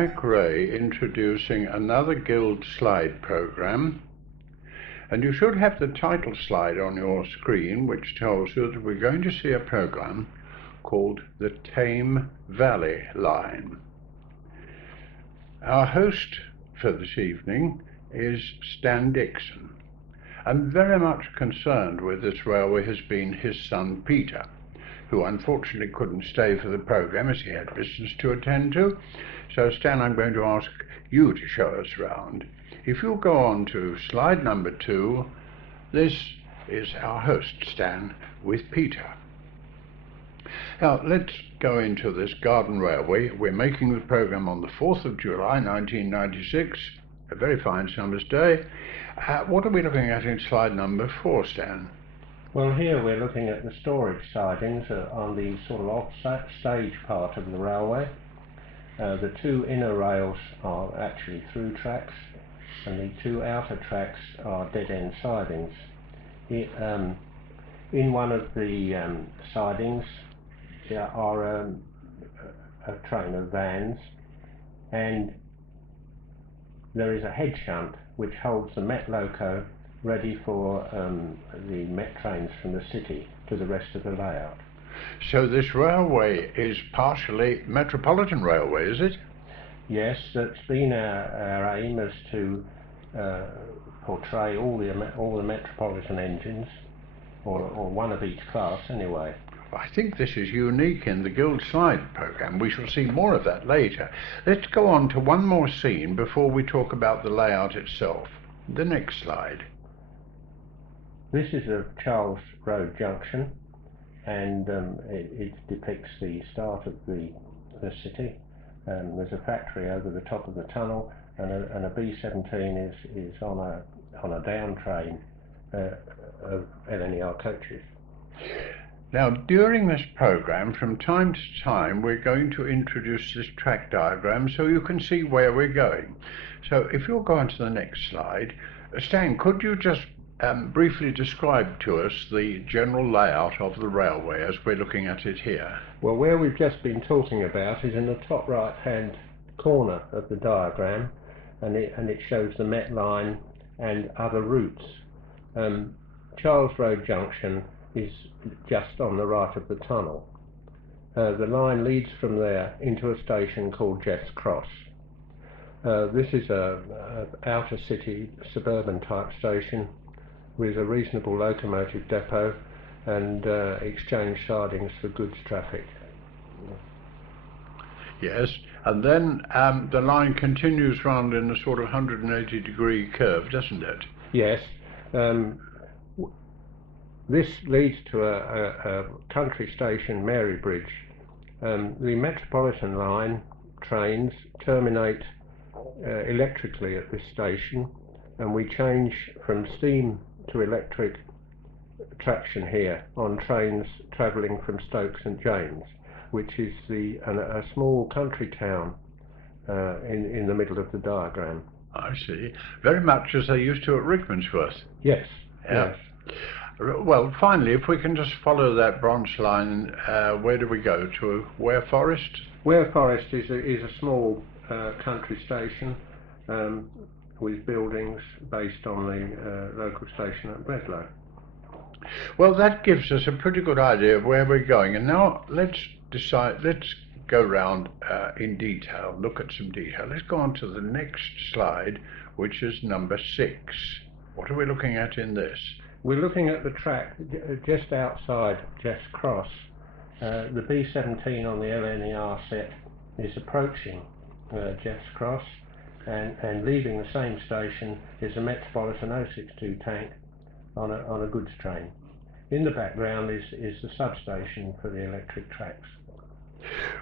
Jack Ray introducing another Guild Slide program, and you should have the title slide on your screen, which tells you that we're going to see a program called the Thame Valley Line. Our host for this evening is Stan Dickson, and very much concerned with this railway has been his son Peter, who unfortunately couldn't stay for the program as he had business to attend to. So Stan, I'm going to ask you to show us around. If you'll go on to slide number 2, this is our host Stan with Peter. Now let's go into this garden railway. We're making the program on the 4th of July 1996, a very fine summer's day. What are we looking at in slide number 4, Stan? Well, here we're looking at the storage sidings on the sort of off-stage part of the railway. The 2 inner rails are actually through tracks, and the 2 outer tracks are dead-end sidings. In one of the sidings there are a train of vans, and there is a head shunt which holds the Met loco ready for the Met trains from the city to the rest of the layout. So this railway is partially Metropolitan Railway, is it? Yes, that's been our aim, is to portray all the Metropolitan engines, or one of each class anyway. I think this is unique in the Guild Slide program. We shall see more of that later. Let's go on to one more scene before we talk about the layout itself. The next slide. This is a Charles Road junction, and it depicts the start of the city. There's a factory over the top of the tunnel, and a B17 is on a down train of LNER coaches. Now, during this program, from time to time, we're going to introduce this track diagram so you can see where we're going. So if you'll go on to the next slide, Stan, could you just briefly describe to us the general layout of the railway as we're looking at it here? Well, where we've just been talking about is in the top right hand corner of the diagram, and it shows the Met line and other routes. Charles Road Junction is just on the right of the tunnel. The line leads from there into a station called Jeff's Cross. This is a outer city suburban type station with a reasonable locomotive depot and exchange sidings for goods traffic. Yes, and then the line continues round in a sort of 180-degree curve, doesn't it? Yes. This leads to a country station, Mary Bridge. The Metropolitan line trains terminate electrically at this station, and we change from steam to electric traction here on trains travelling from Stoke St James, which is a small country town in the middle of the diagram. I see. Very much as they used to at Rickmansworth. Yes. Yeah. Yes. Well, finally, if we can just follow that branch line, where do we go to? Ware Forest? Ware Forest is a small country station with buildings based on the local station at Breslau. Well, that gives us a pretty good idea of where we're going, and now let's go round in detail, look at some detail. Let's go on to the next slide, which is number 6. What are we looking at in this? We're looking at the track just outside Jeff's Cross. The B17 on the LNER set is approaching Jeff's Cross, and leaving the same station is a Metropolitan 062 tank on a goods train. In the background is the substation for the electric tracks.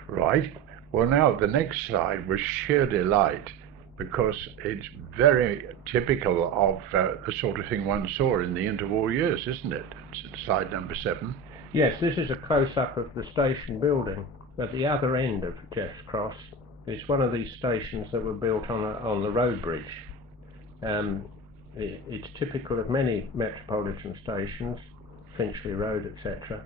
Right. Well, now the next slide was sheer delight, because it's very typical of the sort of thing one saw in the interwar years, isn't it? It's slide number 7. Yes, this is a close-up of the station building at the other end of Jeff's Cross. It's one of these stations that were built on the road bridge. It's typical of many metropolitan stations, Finchley Road, etc.,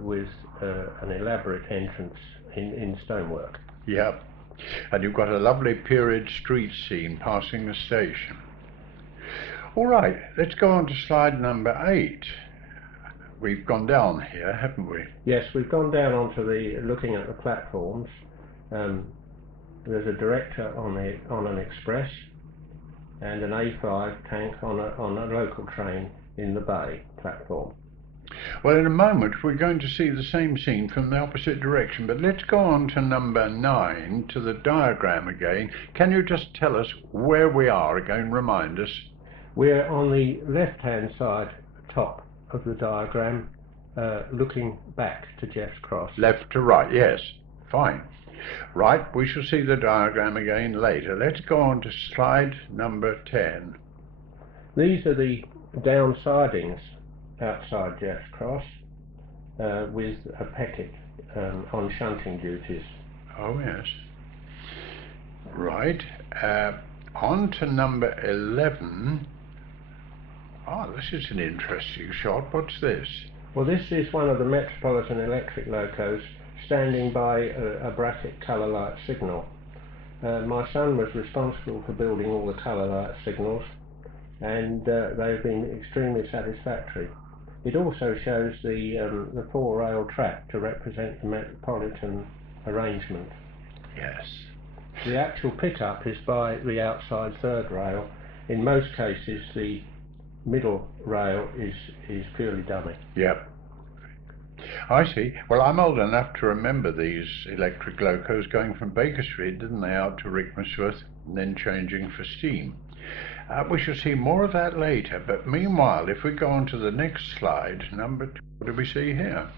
with an elaborate entrance in stonework. Yep. And you've got a lovely period street scene passing the station. All right, let's go on to slide number 8. We've gone down here, haven't we? Yes, we've gone down onto looking at the platforms. There's a director on an express and an A5 tank on a local train in the bay platform. Well, in a moment we're going to see the same scene from the opposite direction, but let's go on to number 9, to the diagram again. Can you just tell us where we are again, remind us? We're on the left-hand side top of the diagram, looking back to Jeff's Cross. Left to right, yes, fine. Right, we shall see the diagram again later. Let's go on to slide number 10. These are the down sidings outside Jeff's Cross, with a Peckett on shunting duties. Oh yes. Right, on to number 11. Oh, this is an interesting shot. What's this? Well, this is one of the Metropolitan electric locos standing by a bracket colour light signal. My son was responsible for building all the colour light signals, and they've been extremely satisfactory. It also shows the 4-rail track to represent the Metropolitan arrangement. Yes. The actual pickup is by the outside 3rd rail. In most cases, the middle rail is purely dummy. Yep. I see. Well, I'm old enough to remember these electric locos going from Baker Street, didn't they, out to Rickmansworth, and then changing for steam. We shall see more of that later, but meanwhile, if we go on to the next slide, number 2, what do we see here?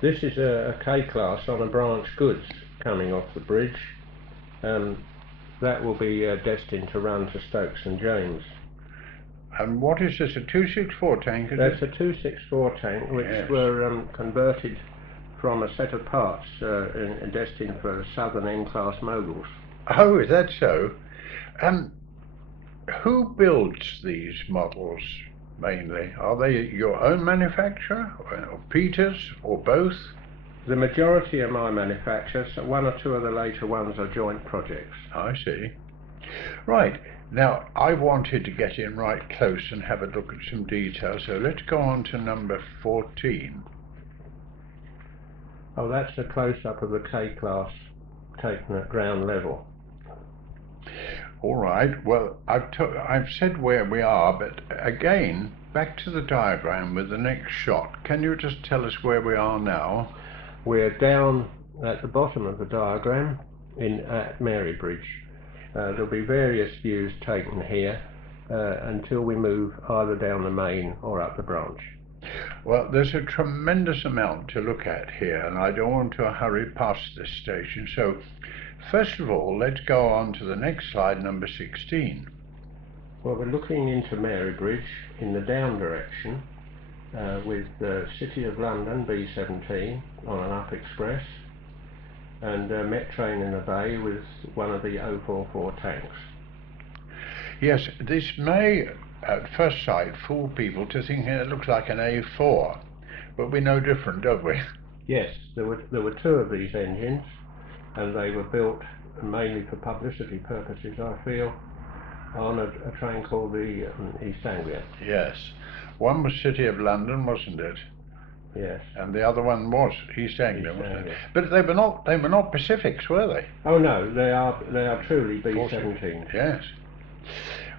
This is a K-class on a branch goods coming off the bridge. That will be destined to run to Stoke St James. And what is this, a 264 tank? That's a 264 tank, which yes. were converted from a set of parts destined for Southern N-class moguls. Oh, is that so? Who builds these models mainly? Are they your own manufacturer, or Peter's, or both? The majority are my manufacture, so 1 or 2 of the later ones are joint projects. I see. Right, now I wanted to get in right close and have a look at some detail, so let's go on to number 14. Oh, that's a close-up of the K-class taken at ground level. All right, well, I've said where we are, but again, back to the diagram with the next shot. Can you just tell us where we are now? We're down at the bottom of the diagram at Mary Bridge. There'll be various views taken here until we move either down the main or up the branch. Well, there's a tremendous amount to look at here, and I don't want to hurry past this station, so first of all, let's go on to the next slide, number 16. Well, we're looking into Mary Bridge in the down direction with the City of London B17 on an up express and a Met train in the bay with one of the 044 tanks. Yes, this may at first sight fool people to thinking it looks like an A4, but we know different, don't we? Yes, there were 2 of these engines, and they were built mainly for publicity purposes, I feel, on a train called the East Anglia. Yes, one was City of London, wasn't it? Yes. And the other one was East Anglia, wasn't it? But they were not Pacifics, were they? Oh no, they are truly B17s. Yes.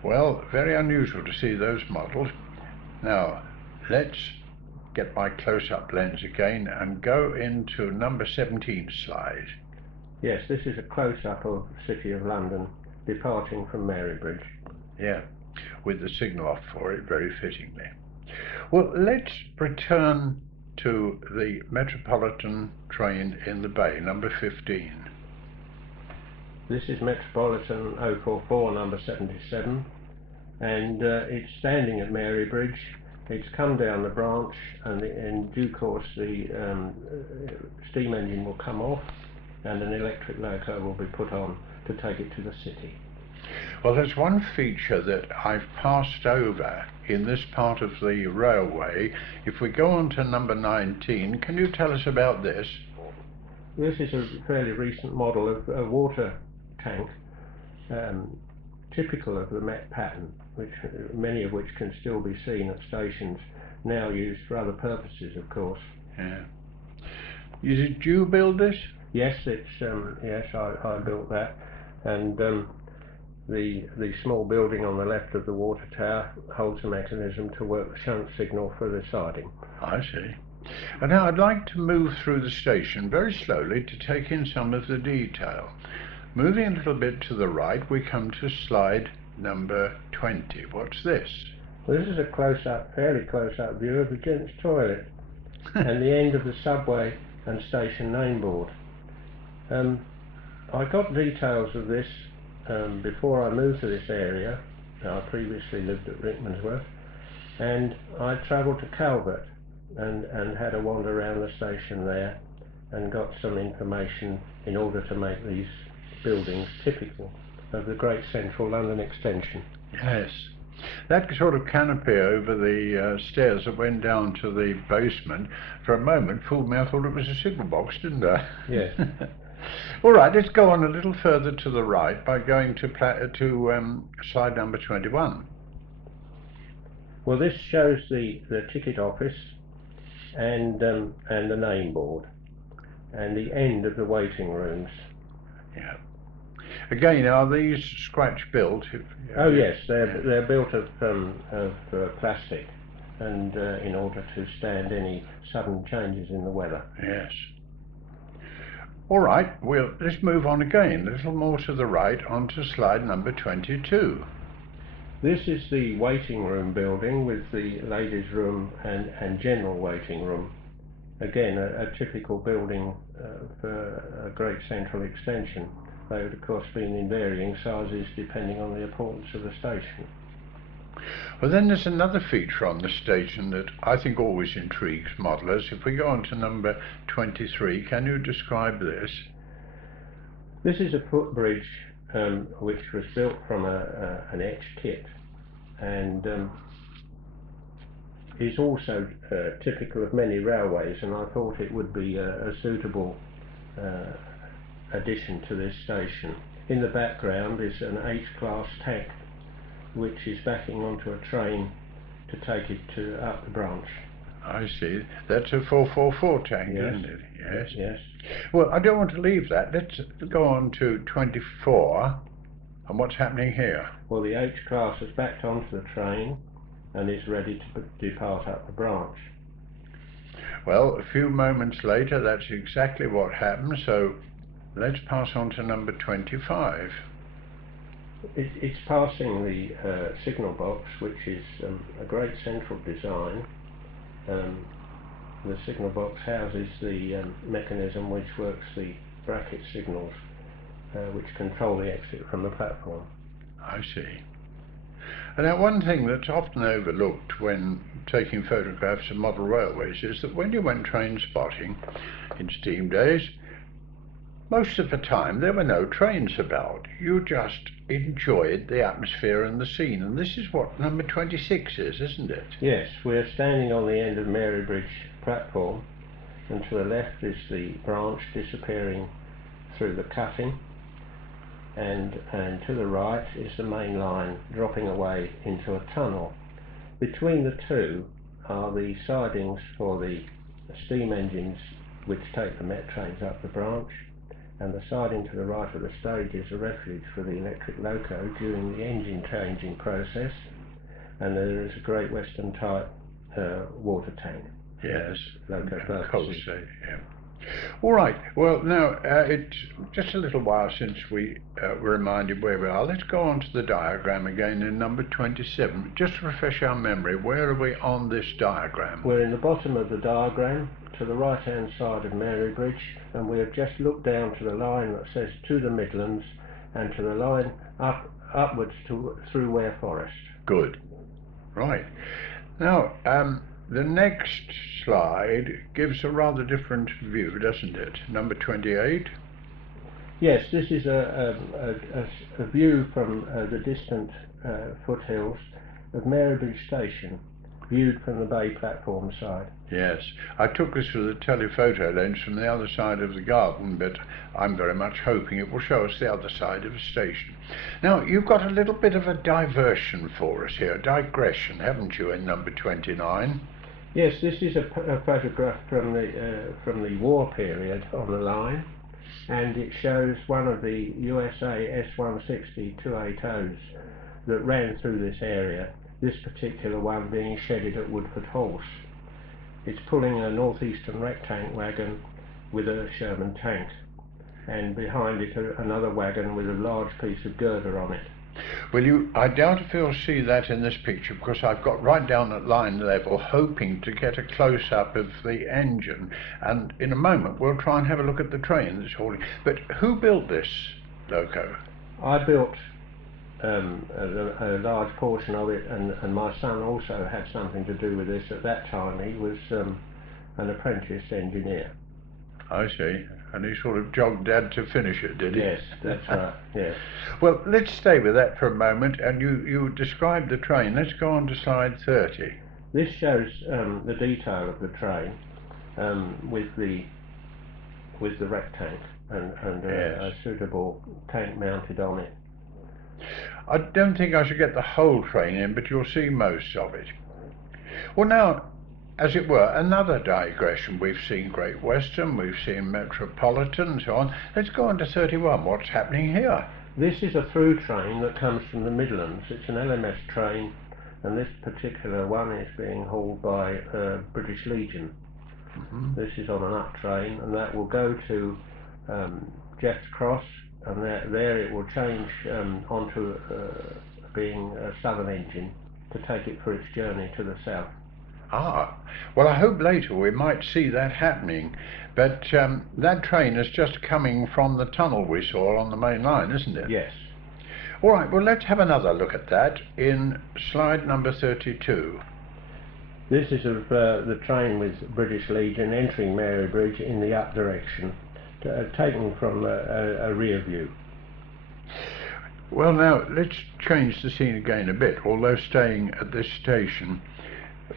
Well, very unusual to see those models. Now, let's get my close-up lens again and go into number 17 slide. Yes, this is a close-up of City of London departing from Mary Bridge. Yeah, with the signal off for it very fittingly. Well, let's return to the Metropolitan train in the bay, number 15. This is Metropolitan 044 number 77, and it's standing at Mary Bridge. It's come down the branch, and in due course the steam engine will come off and an electric loco will be put on to take it to the city. Well, there's one feature that I've passed over in this part of the railway. If we go on to number 19, can you tell us about this? This is a fairly recent model of a water tank, typical of the Met pattern, which many of which can still be seen at stations, now used for other purposes, of course. Yeah. Did you build this? Yes, it's yes, I built that, and the small building on the left of the water tower holds a mechanism to work the shunt signal for the siding. I see. And now I'd like to move through the station very slowly to take in some of the detail. Moving a little bit to the right, we come to slide number 20. What's this? Well, this is a close-up, fairly close-up view of the gents' toilet and the end of the subway and station name board. I got details of this before I moved to this area. I previously lived at Rickmansworth, and I travelled to Calvert and had a wander around the station there and got some information in order to make these buildings typical of the Great Central London extension. Yes. That sort of canopy over the stairs that went down to the basement, for a moment fooled me. I thought it was a signal box, didn't I? Yes. All right, let's go on a little further to the right by going to slide number 21. Well, this shows the ticket office and the name board and the end of the waiting rooms. Yeah. Again, are these scratch built? Oh yes, they're built of plastic, and in order to stand any sudden changes in the weather. Yes. All right, well, let's move on again, a little more to the right, onto slide number 22. This is the waiting room building with the ladies' room and general waiting room. Again, a typical building for a Great Central extension. They would of course been in varying sizes depending on the importance of the station. Well, then there's another feature on the station that I think always intrigues modellers. If we go on to number 23, can you describe this? This is a footbridge which was built from an etched kit, and is also typical of many railways, and I thought it would be a suitable addition to this station. In the background is an H-class tank which is backing onto a train to take it to up the branch. I see. That's a 444 tank, Yes. isn't it? Yes. Yes. Well, I don't want to leave that. Let's go on to 24. And what's happening here? Well, the H-class has backed onto the train and is ready to depart up the branch. Well, a few moments later, that's exactly what happened. So let's pass on to number 25. It's passing the signal box, which is a Great Central design. The signal box houses the mechanism which works the bracket signals which control the exit from the platform. I see. And now one thing that's often overlooked when taking photographs of model railways is that when you went train spotting in steam days, most of the time there were no trains about. You just enjoyed the atmosphere and the scene, and this is what number 26 is, isn't it? Yes, we're standing on the end of Mary Bridge platform, and to the left is the branch disappearing through the cutting, and to the right is the main line dropping away into a tunnel. Between the two are the sidings for the steam engines which take the Met trains up the branch, and the siding to the right of the stage is a refuge for the electric loco during the engine changing process, and there is a Great Western type water tank. Yes, Loco purposes. Yeah. All right, well now it's just a little while since we were reminded where we are. Let's go on to the diagram again in number 27. Just to refresh our memory, where are we on this diagram? We're in the bottom of the diagram to the right hand side of Mary Bridge, and we have just looked down to the line that says to the Midlands and to the line upwards through Ware Forest. Good. Right. Now the next slide gives a rather different view, doesn't it? Number 28. Yes, this is a view from the distant foothills of Mary Bridge Station. viewed from the bay platform side. Yes, I took this with a telephoto lens from the other side of the garden, but I'm very much hoping it will show us the other side of the station. Now, you've got a little bit of a diversion for us here, a digression, haven't you, in number 29? Yes, this is a photograph from the war period on the line, and it shows one of the USA S-160 280s that ran through this area, this particular one being shedded at Woodford Horse. It's pulling a northeastern wreck tank wagon with a Sherman tank, and behind it another wagon with a large piece of girder on it. Well, I doubt if you'll see that in this picture, because I've got right down at line level hoping to get a close-up of the engine, and in a moment we'll try and have a look at the train that's hauling. But who built this loco? I built a large portion of it, and my son also had something to do with this. At that time he was an apprentice engineer. I see. And he sort of jogged Dad to finish it, did he? Yes, that's right, yes. Well, let's stay with that for a moment, and you described the train. Let's go on to slide 30. This shows the detail of the train with the wreck tank and yes, a suitable tank mounted on it. I don't think I should get the whole train in, but you'll see most of it. Well, now, as it were, another digression. We've seen Great Western, we've seen Metropolitan and so on. Let's go on to 31. What's happening here? This is a through train that comes from the Midlands. It's an LMS train, and this particular one is being hauled by British Legion. Mm-hmm. This is on an up train, and that will go to Jeff's Cross, and there it will change onto being a southern engine to take it for its journey to the south. Ah, well, I hope later we might see that happening, but that train is just coming from the tunnel we saw on the main line, isn't it? Yes. All right, well, let's have another look at that in slide number 32. This is of the train with British Legion entering Mary Bridge in the up direction, taken from a rear view. Well, now, let's change the scene again a bit, although staying at this station.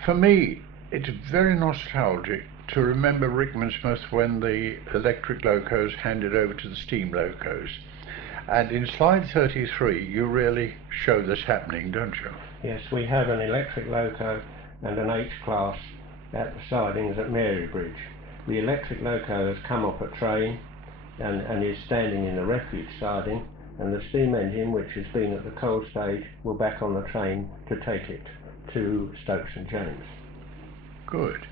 For me, it's very nostalgic to remember Rickmansmith when the electric locos handed over to the steam locos. And in slide 33, you really show this happening, don't you? Yes, we have an electric loco and an H-class at the sidings at Mary Bridge. The electric loco has come off a train and is standing in the refuge siding, and the steam engine, which has been at the coal stage, will back on the train to take it to Stoke St James. Good.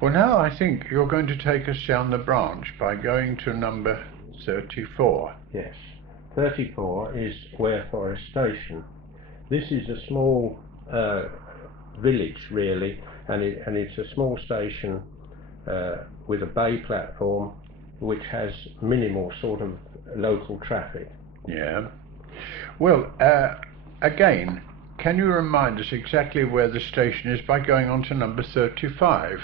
Well, now I think you're going to take us down the branch by going to number 34. Yes. 34 is Ware Forest Station. This is a small village, really, and it's a small station with a bay platform which has minimal sort of local traffic. Yeah. Well, again, can you remind us exactly where the station is by going on to number 35?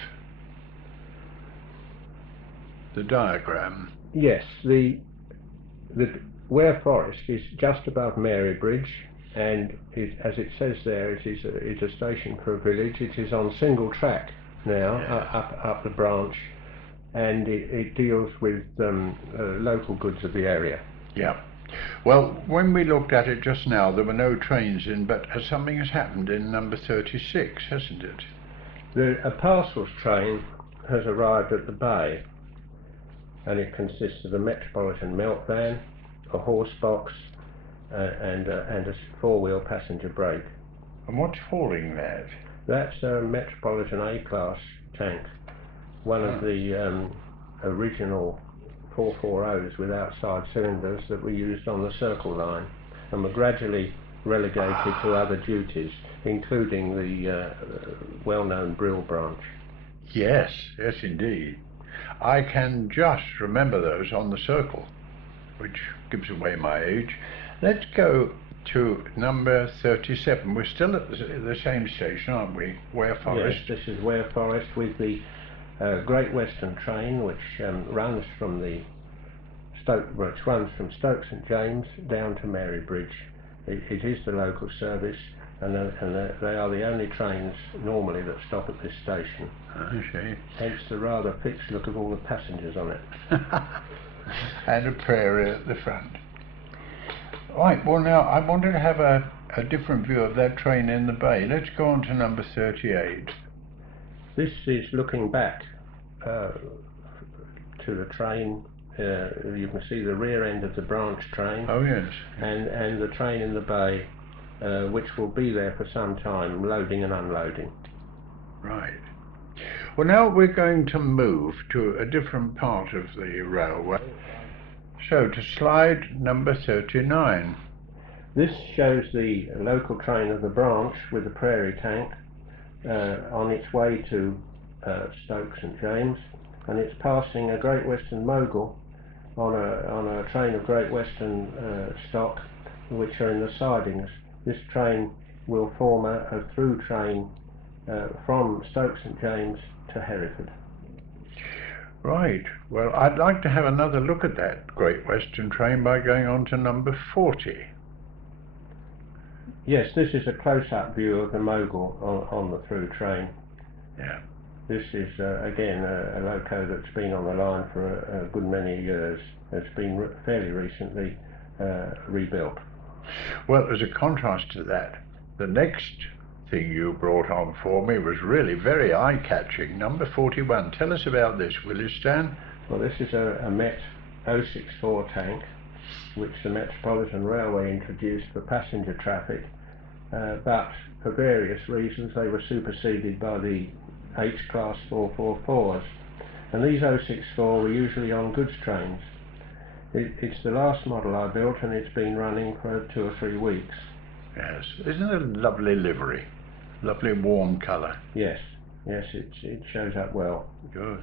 The diagram. Yes, the Ware Forest is just above Mary Bridge, and as it says there, it's a station for a village. It is on single track now, up the branch, and it deals with local goods of the area. Yeah. Well, when we looked at it just now, there were no trains in, but something has happened in number 36, hasn't it? A parcels train has arrived at the bay, and it consists of a Metropolitan melt van, a horse box, and a four-wheel passenger brake. And what's hauling that? That's a Metropolitan A-class tank, one of the original 440s with outside cylinders that were used on the Circle line, and were gradually relegated to other duties, including the well-known Brill branch. Yes, yes indeed. I can just remember those on the Circle, which gives away my age. Let's go to number 37. We're still at the same station, aren't we? Ware Forest. Yes, this is Ware Forest with the Great Western train, which runs from Stoke St James down to Mary Bridge. It is the local service, they are the only trains normally that stop at this station. I see. Hence the rather fixed look of all the passengers on it. And a prairie at the front. Right, well now I wanted to have a different view of that train in the bay. Let's go on to number 38. This is looking back to the train. You can see the rear end of the branch train. Oh yes. And the train in the bay, which will be there for some time, loading and unloading. Right. Well, now we're going to move to a different part of the railway. So to slide number 39. This shows the local train of the branch with the prairie tank on its way to Stoke St James, and it's passing a Great Western Mogul on a train of Great Western stock, which are in the sidings. This train will form a through train from Stoke St James to Hereford. Right, well I'd like to have another look at that Great Western train by going on to number 40. Yes, this is a close-up view of the Mogul on the through train. Yeah. This is again a loco that's been on the line for a good many years. It's been fairly recently rebuilt. Well, as a contrast to that, the next thing you brought on for me was really very eye-catching. Number 41. Tell us about this, will you, Stan? Well, this is a Met 064 tank, which the Metropolitan Railway introduced for passenger traffic, but for various reasons they were superseded by the H-Class 444s. And these 064 were usually on goods trains. It's the last model I built, and it's been running for 2 or 3 weeks. Yes. Isn't it a lovely livery? Lovely warm colour. Yes, it shows up well. Good.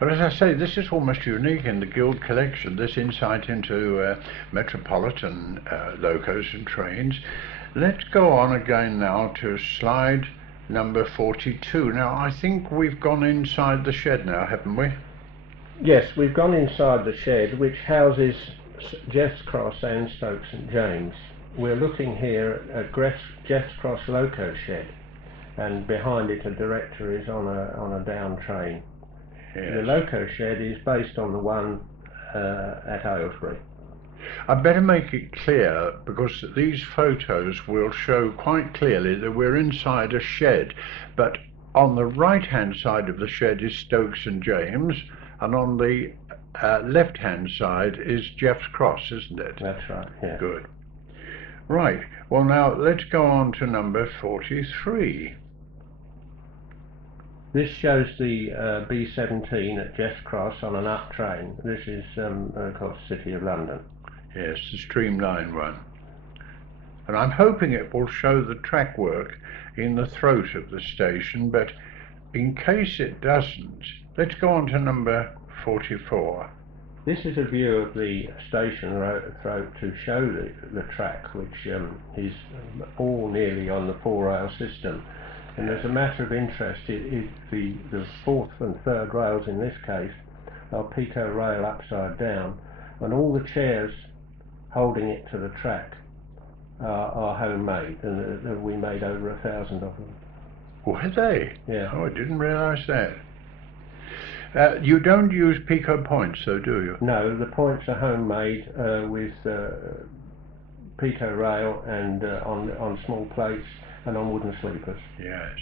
But as I say, this is almost unique in the Guild collection, this insight into metropolitan locos and trains. Let's go on again now to slide number 42. Now, I think we've gone inside the shed now, haven't we? Yes, we've gone inside the shed, which houses Jeff's Cross and Stoke St James. We're looking here at Jeff's Cross loco shed, and behind it a director is on a down train. Yes. The loco shed is based on the one at Aylesbury. I'd better make it clear, because these photos will show quite clearly that we're inside a shed, but on the right hand side of the shed is Stoke St James, and on the left hand side is Jeff's Cross, isn't it? That's right, yeah. Good. Right, well now let's go on to number 43. This shows the B17 at Jeff's Cross on an up train. This is, of course, City of London. Yes, the streamlined one. And I'm hoping it will show the track work in the throat of the station, but in case it doesn't, let's go on to number 44. This is a view of the station throat to show the track, which is all nearly on the 4-rail system. And as a matter of interest, the fourth and third rails in this case are Pico rail upside down, and all the chairs holding it to the track are homemade, and we made over 1,000 of them. Were they? Yeah. Oh, I didn't realise that. You don't use Pico points, though, do you? No, the points are homemade with Pico rail and on small plates and on wooden sleepers. Yes.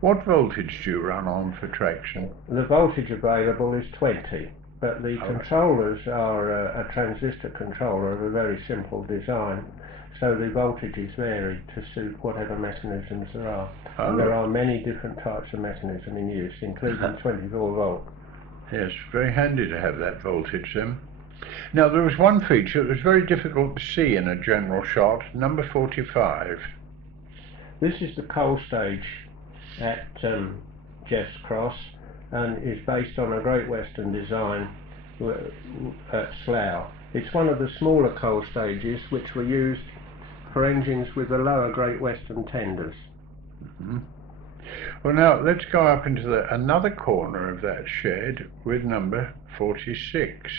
What voltage do you run on for traction? The voltage available is 20, but the controllers are a transistor controller of a very simple design, so the voltages vary to suit whatever mechanisms there are. Oh. And there are many different types of mechanism in use, including 24 volt. Yes, very handy to have that voltage then. Now there was one feature that was very difficult to see in a general shot, number 45. This is the coal stage at Jeff's Cross, and is based on a Great Western design at Slough. It's one of the smaller coal stages which were used for engines with the lower Great Western tenders. Mm-hmm. Well, now let's go up into another corner of that shed with number 46.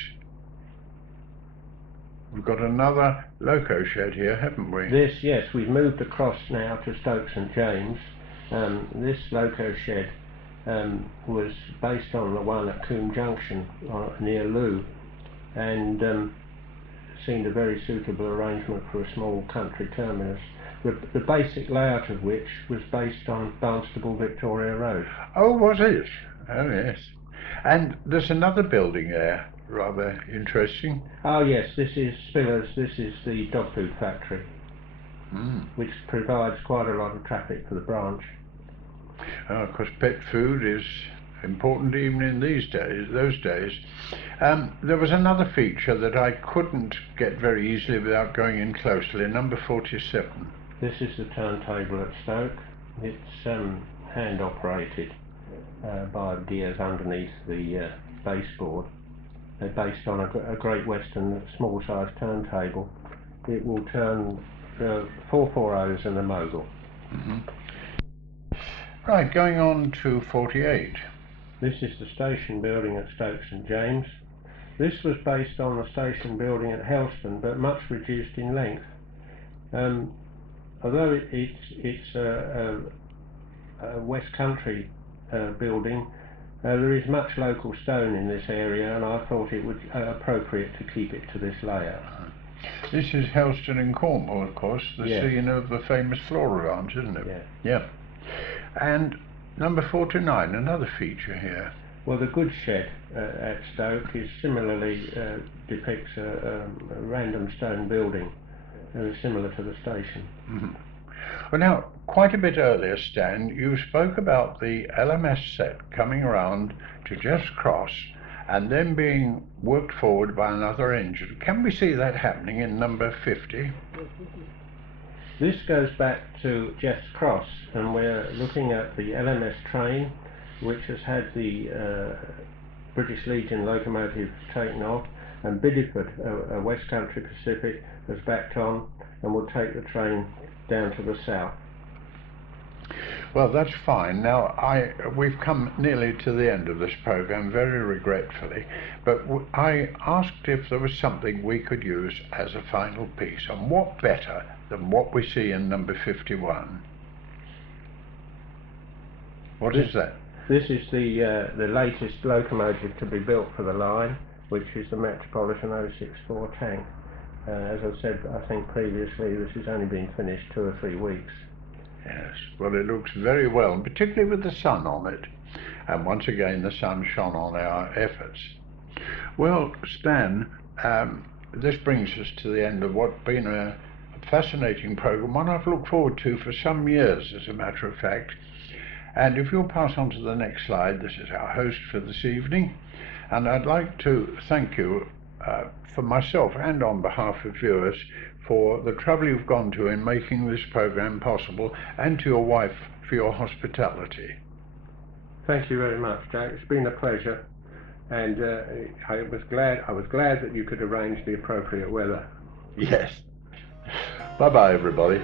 We've got another loco shed here, haven't we? This, yes, we've moved across now to Stoke St James. This loco shed was based on the one at Coombe Junction near Loo, and seemed a very suitable arrangement for a small country terminus. The basic layout of which was based on Barnstable Victoria Road. Oh, was it? Oh, yes. And there's another building there, rather interesting. Oh yes, this is Spillers. This is the dog food factory, which provides quite a lot of traffic for the branch. Of course, pet food is important even in those days. There was another feature that I couldn't get very easily without going in closely, number 47. This is the turntable at Stoke. It's hand operated by gears underneath the baseboard. They're based on a Great Western small size turntable. It will turn 440s and a mogul. Right, going on to 48. This is the station building at Stoke St James. This was based on the station building at Helston, but much reduced in length. Although it's a West Country building, there is much local stone in this area, and I thought it would appropriate to keep it to this layout. This is Helston in Cornwall, of course, the scene of the famous Flora Ranch, isn't it? Yeah. And number 49, another feature here. Well, the goods shed at Stoke is similarly depicts a random stone building, similar to the station. Well, now, quite a bit earlier, Stan, you spoke about the LMS set coming around to Jeff's Cross and then being worked forward by another engine. Can we see that happening in number 50? This goes back to Jeff's Cross, and we're looking at the LMS train, which has had the British Legion locomotive taken off, and Bideford, a West Country Pacific, has backed on and will take the train down to the south. Well, that's fine. Now, we've come nearly to the end of this program, very regretfully, but I asked if there was something we could use as a final piece, and what better than what we see in number 51? What is that? This is the latest locomotive to be built for the line, which is the Metropolitan 064 tank. As I said, I think previously, this has only been finished 2 or 3 weeks. Yes, well, it looks very well, and particularly with the sun on it. And once again, the sun shone on our efforts. Well, Stan, this brings us to the end of what's been a fascinating program, one I've looked forward to for some years, as a matter of fact. And if you'll pass on to the next slide, this is our host for this evening. And I'd like to thank you for myself and on behalf of viewers for the trouble you've gone to in making this program possible, and to your wife for your hospitality. Thank you very much, Jack. It's been a pleasure, and I was glad that you could arrange the appropriate weather. Yes. Bye-bye, everybody.